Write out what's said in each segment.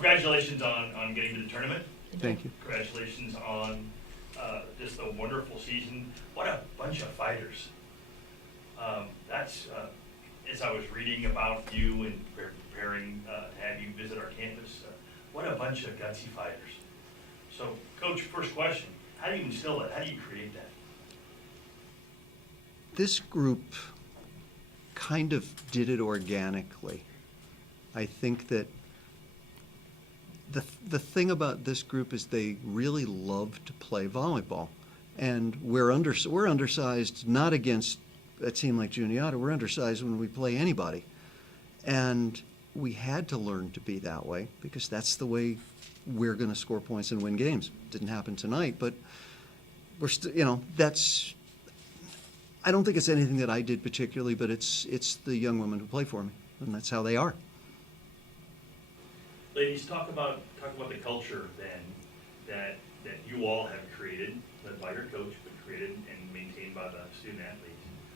congratulations on getting to the tournament. Thank you. Congratulations on just a wonderful season. What a bunch of fighters. As I was reading about you and preparing to have you visit our campus, what a bunch of gutsy fighters. So, Coach, first question, how do you instill that? How do you create that? This group kind of did it organically. I think that the thing about this group is they really love to play volleyball. And we're undersized, not against a team like Juniata, we're undersized when we play anybody. And we had to learn to be that way because that's the way we're going to score points and win games. Didn't happen tonight, but we're still, that's, I don't think it's anything that I did particularly, but it's the young women who play for me, and that's how they are. Ladies, talk about the culture then that you all have created, led by your coach, but created and maintained by the student athletes,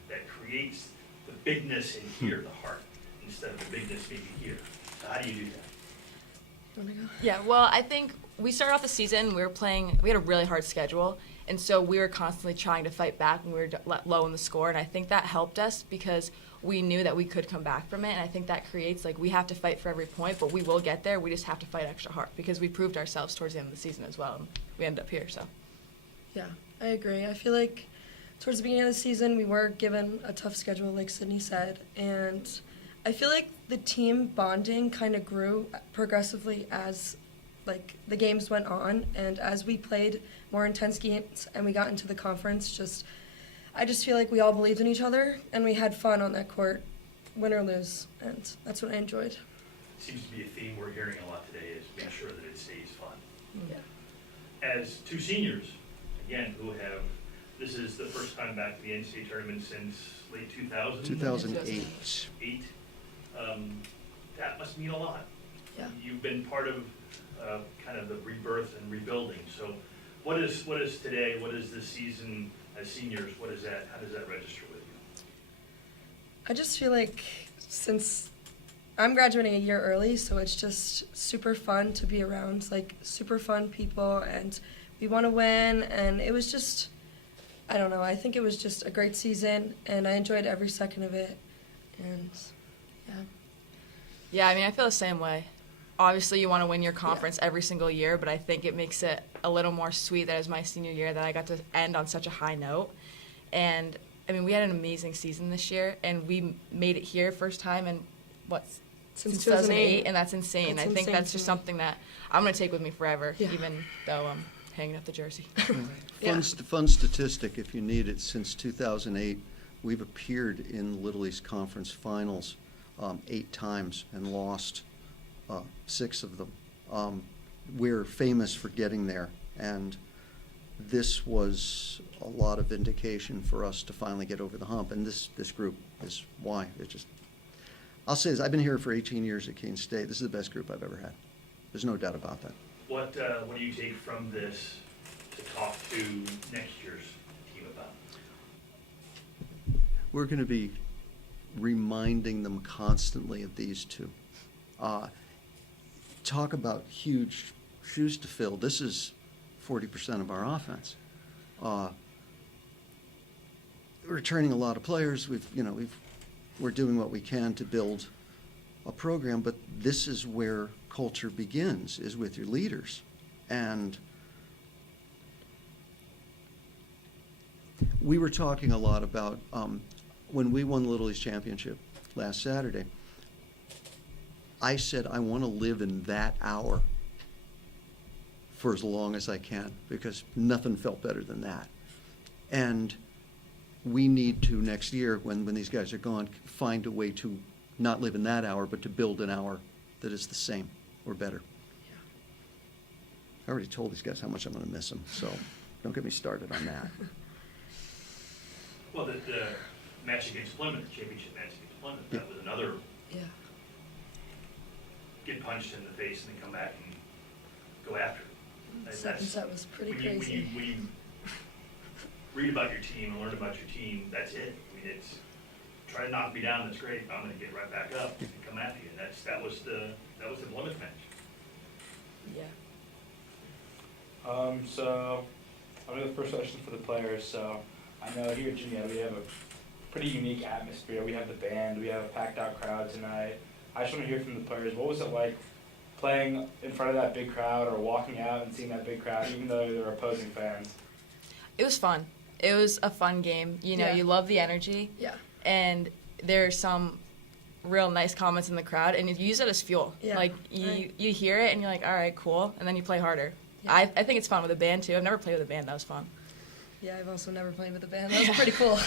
that creates the bigness in here, the heart, instead of the bigness maybe here. So how do you do that? You wanna go? Yeah, well, I think we started off the season, we had a really hard schedule, and so we were constantly trying to fight back when we were low in the score, and I think that helped us because we knew that we could come back from it, and I think that creates, we have to fight for every point, but we will get there. We just have to fight extra hard because we proved ourselves towards the end of the season as well, and we ended up here, so. Yeah, I agree. I feel like towards the beginning of the season, we were given a tough schedule, like Sydney said, and I feel like the team bonding kind of grew progressively as the games went on, and as we played more intense games and we got into the conference, I just feel like we all believed in each other and we had fun on that court, win or lose, and that's what I enjoyed. Seems to be a theme we're hearing a lot today, is make sure that it stays fun. Yeah. As two seniors, again, this is the first time back to the NCAA tournament since late 2000? 2008. That must mean a lot. Yeah. You've been part of kind of the rebirth and rebuilding. So what is today, what is this season as seniors, how does that register with you? I just feel like since I'm graduating a year early, so it's just super fun to be around, super fun people, and we want to win, and it was just, I don't know, I think it was just a great season, and I enjoyed every second of it, and yeah. Yeah, I feel the same way. Obviously, you want to win your conference every single year, but I think it makes it a little more sweet that it was my senior year that I got to end on such a high note. And, we had an amazing season this year, and we made it here first time in, since 2008, and that's insane. I think that's just something that I'm going to take with me forever, even though I'm hanging up the jersey. Fun statistic, if you need it, since 2008, we've appeared in Little East Conference Finals 8 times and lost 6 of them. We're famous for getting there, and this was a lot of vindication for us to finally get over the hump, and this group is why. I'll say this, I've been here for 18 years at Keene State. This is the best group I've ever had. There's no doubt about that. What do you take from this to talk to next year's team about? We're going to be reminding them constantly of these two. Talk about huge shoes to fill. This is 40% of our offense. We're returning a lot of players. We're doing what we can to build a program, but this is where culture begins, is with your leaders. And we were talking a lot about when we won the Little East Championship last Saturday. I said I want to live in that hour for as long as I can, because nothing felt better than that. And we need to, next year, when these guys are gone, find a way to not live in that hour, but to build an hour that is the same or better. Yeah. I already told these guys how much I'm going to miss them, so don't get me started on that. Well, the match against Plymouth, the championship match against Plymouth, that was another get punched in the face and then come back and go after it. The second set was pretty crazy. When you read about your team and learn about your team, that's it. It's try to knock me down, that's great. I'm going to get right back up and come after you. And that was the Plymouth match. Yeah. So I'll do the first question for the players. So I know here at Juniata we have a pretty unique atmosphere. We have the band, we have a packed out crowd tonight. I just want to hear from the players, what was it like playing in front of that big crowd or walking out and seeing that big crowd, even though they're opposing fans? It was fun. It was a fun game. You know, Yeah. you love the energy. Yeah. And there's some real nice comments in the crowd, and you use it as fuel. Yeah. Like, you hear it, and you're like, all right, cool, and then you play harder. Yeah. I think it's fun with a band, too. I've never played with a band. That was fun. Yeah, I've also never played with a band. That was pretty cool.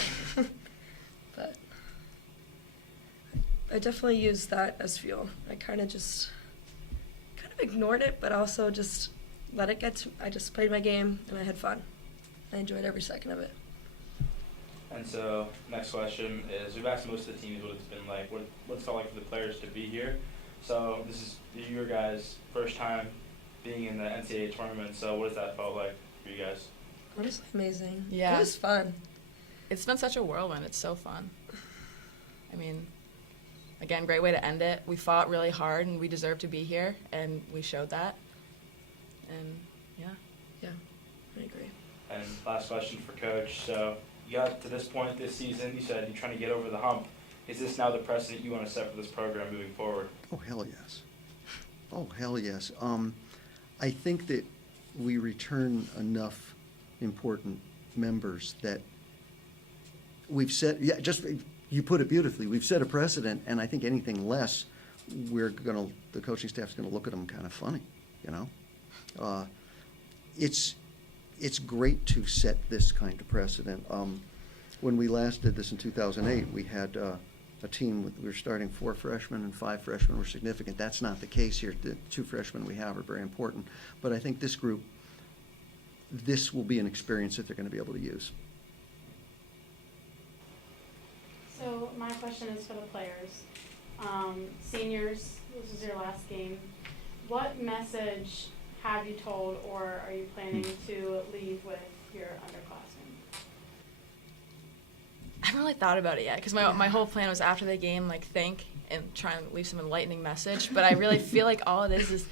But I definitely used that as fuel. I kind of ignored it, but also just let it get to, I just played my game and I had fun. I enjoyed every second of it. And so next question is, we've asked most of the teams what it's been like, what it's felt like for the players to be here. So this is your guys' first time being in the NCAA tournament, so what has that felt like for you guys? Honestly, amazing. Yeah. It was fun. It's been such a whirlwind. It's so fun. I mean, again, great way to end it. We fought really hard, and we deserved to be here, and we showed that. And, yeah. Yeah, I agree. And last question for Coach. So you got to this point this season, you said you're trying to get over the hump. Is this now the precedent you want to set for this program moving forward? Oh, hell yes. Oh, hell yes. I think that we return enough important members that we've set, yeah, just, you put it beautifully, we've set a precedent, and I think anything less, the coaching staff's gonna look at them kind of funny, you know? It's great to set this kind of precedent. When we last did this in 2008, we had a team we were starting 4 freshmen and 5 freshmen were significant. That's not the case here. The 2 freshmen we have are very important. But I think this group, this will be an experience that they're going to be able to use. So my question is for the players. Seniors, this is your last game. What message have you told or are you planning to leave with your underclassmen? I haven't really thought about it yet, because my whole plan was after the game, like, think and try and leave some enlightening message. But I really feel like all it is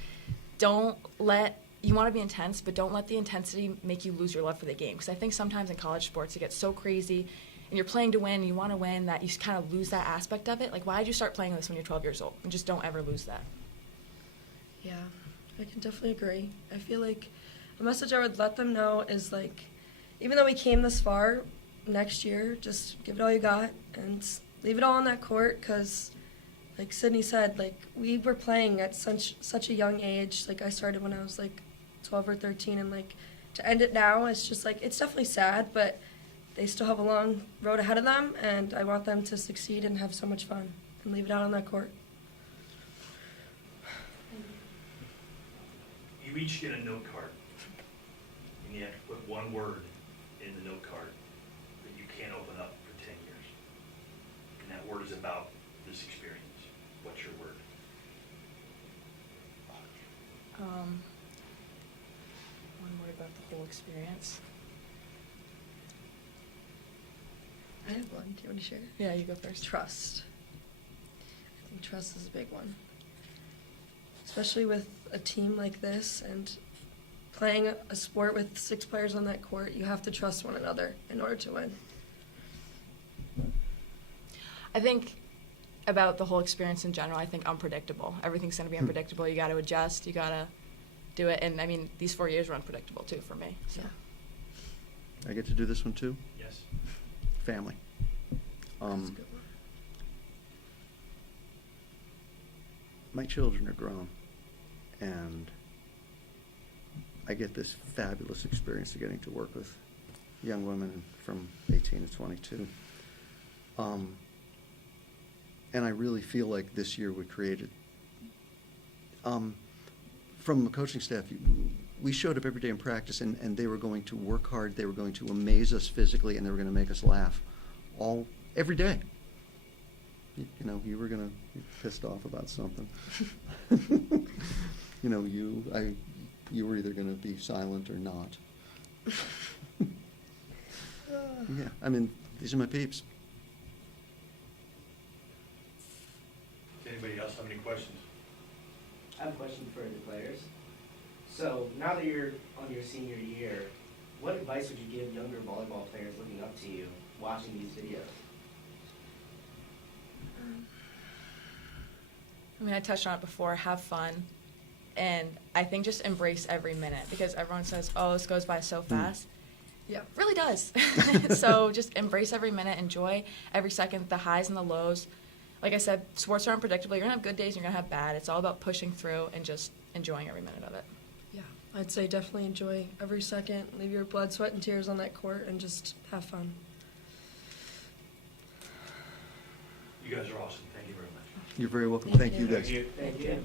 you want to be intense, but don't let the intensity make you lose your love for the game. Because I think sometimes in college sports it gets so crazy, and you're playing to win, and you want to win, that you kind of lose that aspect of it. Like, why did you start playing this when you're 12 years old? And just don't ever lose that. Yeah, I can definitely agree. I feel like a message I would let them know is, like, even though we came this far, next year, just give it all you got and leave it all on that court, because, like Sydney said, like, we were playing at such a young age. Like, I started when I was, like, 12 or 13, and, like, to end it now, it's just, like, it's definitely sad, but they still have a long road ahead of them, and I want them to succeed and have so much fun and leave it out on that court. You each get a note card, and you have to put one word in the note card that you can't open up for 10 years. And that word is about this experience. What's your word? One word about the whole experience. I have one. Do you want to share? Yeah, you go first. Trust. I think trust is a big one. Especially with a team like this and playing a sport with 6 players on that court, you have to trust one another in order to win. I think about the whole experience in general, I think unpredictable. Everything's going to be unpredictable. You got to adjust. You got to do it. And, I mean, these 4 years were unpredictable, too, for me. So. Yeah. I get to do this one too? Yes. Family. That's a good one. My children are grown, and I get this fabulous experience of getting to work with young women from 18 to 22. And I really feel like this year we created, from the coaching staff, we showed up every day in practice, and they were going to work hard, they were going to amaze us physically, and they were going to make us laugh every day. You know, you were going to be pissed off about something. You know, you were either going to be silent or not. Yeah, I mean, these are my peeps. Does anybody else have any questions? I have a question for the players. So now that you're on your senior year, what advice would you give younger volleyball players looking up to you, watching these videos? I mean, I touched on it before, have fun. And I think just embrace every minute, because everyone says, oh, this goes by so fast. Yeah. It really does. So just embrace every minute, enjoy every second, the highs and the lows. Like I said, sports are unpredictable. You're going to have good days and you're going to have bad. It's all about pushing through and just enjoying every minute of it. Yeah, I'd say definitely enjoy every second. Leave your blood, sweat, and tears on that court and just have fun. You guys are awesome. Thank you very much. You're very welcome. Thank Thank you you. guys. Thank you.